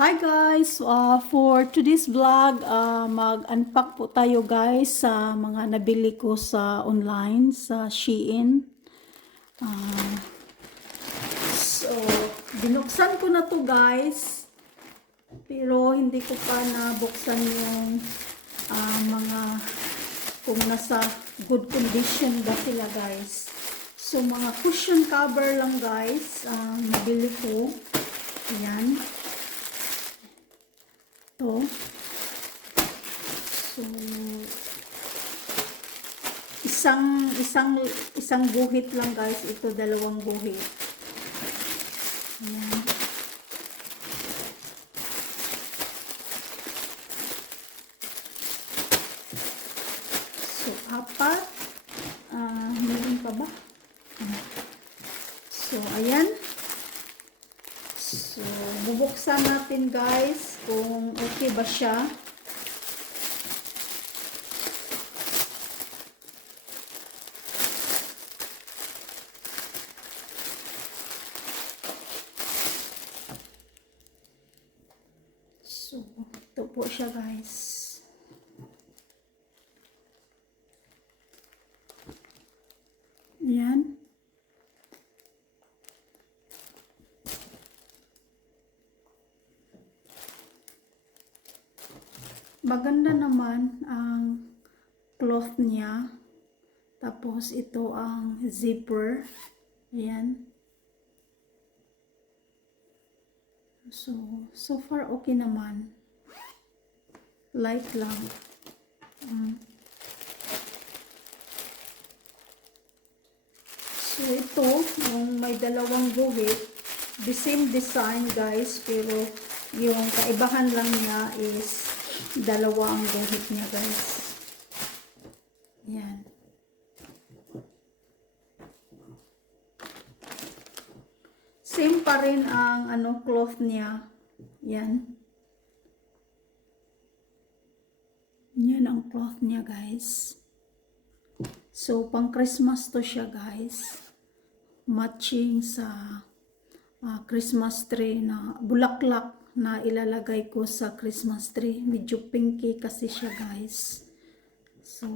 Hi guys! For today's vlog, mag-unpack po tayo guys sa mga nabili ko sa online, sa Shein. So, binuksan ko na to guys, pero hindi ko pa nabuksan yung mga kung nasa good condition ba sila guys. So, mga cushion cover lang guys, nabili ko. Ayan. To. So, isang guhit lang guys. Ito, dalawang guhit. Ayan. So, apat. Meron pa ba? So, ayan. So, bubuksan natin guys kung okay ba siya. So, ito po siya guys. Ayan. Maganda naman ang cloth niya. Tapos ito ang zipper. Ayan. So far okay naman. Light lang. So ito, yung may dalawang guhit, the same design guys, pero yung kaibahan lang niya is dalawa ang guhit niya guys. Yan. Same pa rin ang cloth niya. Yan. Yan ang cloth niya guys. So pang Christmas to siya guys. Matching sa Christmas tree na bulaklak na ilalagay ko sa Christmas tree. Medyo pinky kasi siya guys. So,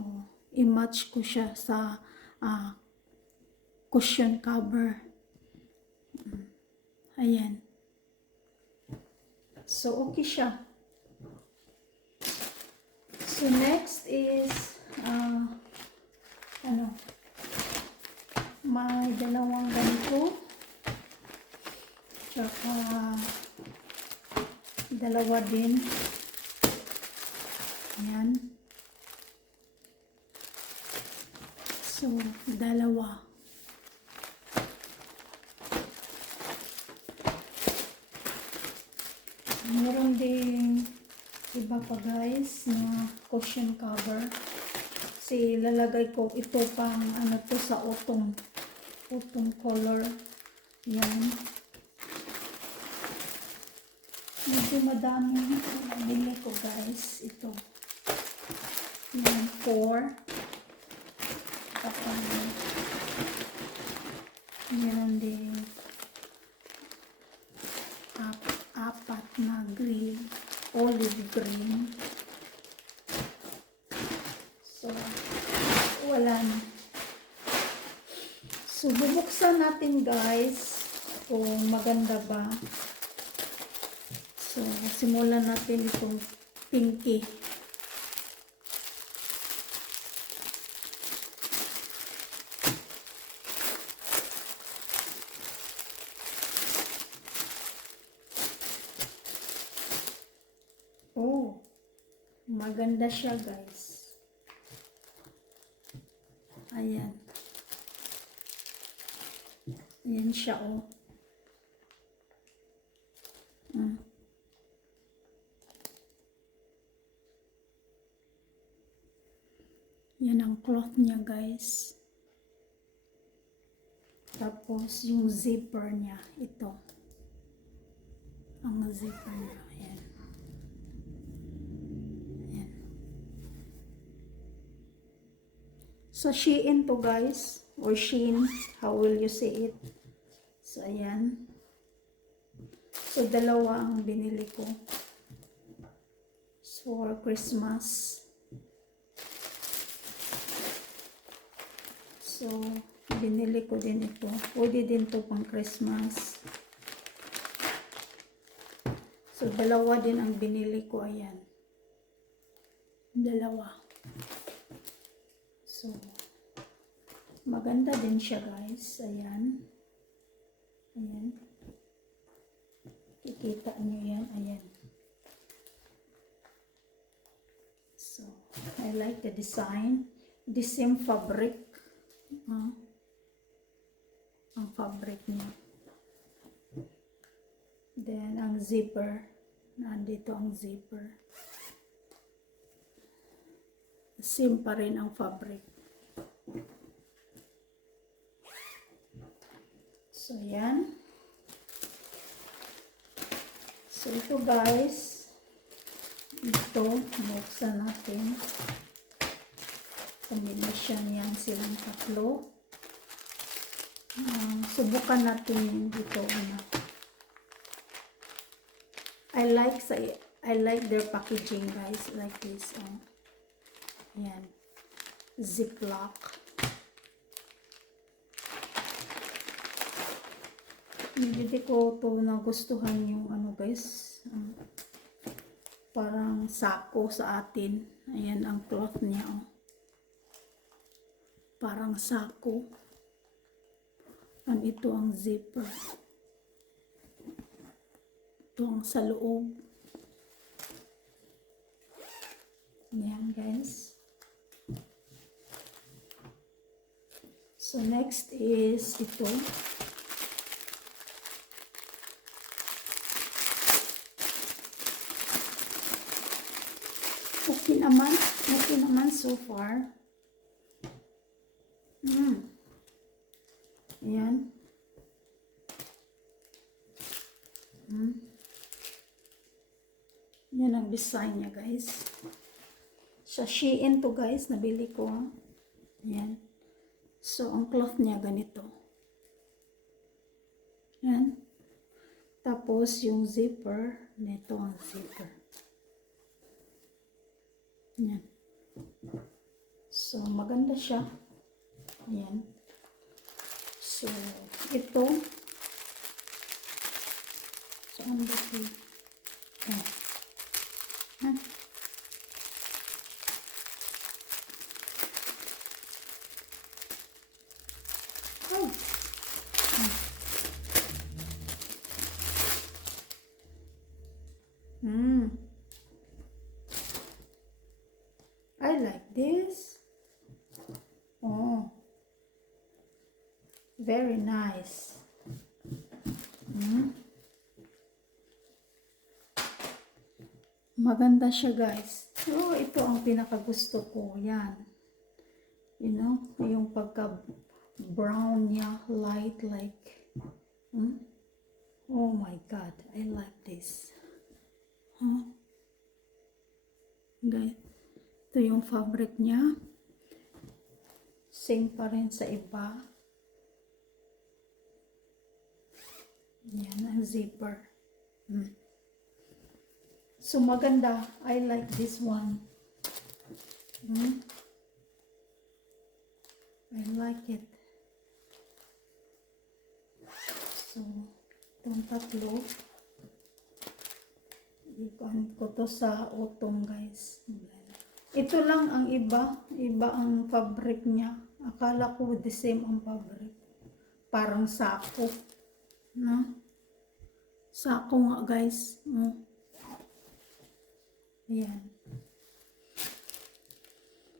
i-match ko siya sa cushion cover. Ayan. So, okay siya. So, next is may dalawang ganito. Tsaka dalawa din. Ayan. So, dalawa. Meron din iba pa guys na cushion cover. Kasi lalagay ko ito pang to sa autumn color. Yan. Medyo madami nabili ko guys. Ito. Yan, 4. Tapos meron din apat na green, olive green. So, wala na. So, bubuksan natin guys kung maganda ba. So, simulan natin itong pinky. Oh, maganda siya guys. Ayan. Ayan siya oh. Yan ang cloth niya guys. Tapos yung zipper niya, ito. Ang zipper niya, ayan. Ayan. So Shein to guys, or Shein, how will you say it? So ayan. So, dalawa ang binili ko for Christmas. So, binili ko din ito. Pwede din to pang Christmas. So, dalawa din ang binili ko. Ayan. Dalawa. So, maganda din siya, guys. Ayan. Ayan. Kikita nyo yan. Ayan. So, I like the design. The same fabric. Ang fabric niya. Then, ang zipper. Nandito ang zipper. Same pa rin ang fabric. So, yan. So, ito guys. Ito, buksan natin. Combination yan silang tatlo. Subukan natin dito. I like their packaging, guys. Like this. Ayan. Ziplock. Hindi ko to nagustuhan yung guys. Parang sako sa atin. Ayan ang cloth niya. Parang sako. And ito ang zipper. Ito ang sa loob. Ayan guys. So next is ito. Okay naman so far. Ayan. Yan ang design niya guys. Sa Shein to guys, nabili ko. Ayan. So, ang cloth niya ganito. Ayan. Tapos, yung zipper, nito ang zipper. Ayan. So, maganda siya. Ayan. So, ito. Saan ba ito? Ayan. Ayan. I like this. Oh, very nice. Maganda siya guys. So, ito ang pinakagusto ko. Yan. You know, yung pagka brown niya, light like. Oh my God, I like this. Guys, ito yung fabric niya. Same pa rin sa iba. Yan, ang zipper. So, maganda. I like this one. I like it. So, itong tatlo. Ipan ko to sa autumn, guys. Ito lang ang iba. Iba ang fabric niya. Akala ko the same ang fabric. Parang sako. No? Sako nga, guys. Ayan.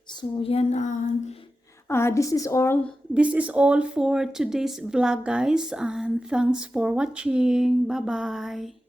So, yan ang this is all for today's vlog guys, and thanks for watching. Bye bye.